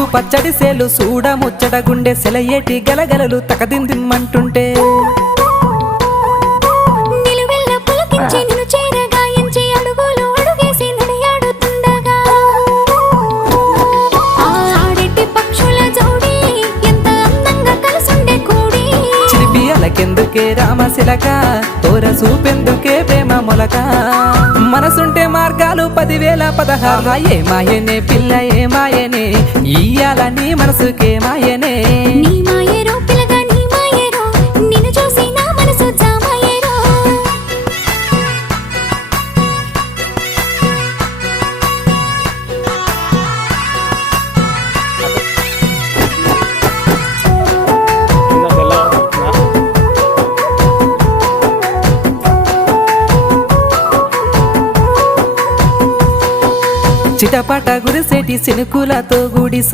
ముద్దు పచ్చడి సేలు సూడ ముచ్చట గుండె సెలయేటి గలగలలు తకదిందిమ్మంటుంటే నిలువెల్ల పులకించి నిన్ను చేరగాయించి అడుగులు అడుగేసి నడియాడుతుండగా ఆడెట్టి పక్షుల జోడి ఎంత అందంగా కలుసుండే కూడి చిలిపి అలకెందుకే రామశిలక తోర సూపెందుకే ప్రేమ మొలక మనసుంటే మార్గాలు 10,016 ఏ మాయనే పిల్ల ఏ మాయనే ఇయ్యాల నీ మనసుకే మాయనే నీ మాయేరో పిల్లగా నీ మాయేరో నిన్ను చూసి నా మనసు జామాయేరో చిటపట గురిసేటి సినుకులతో గుడి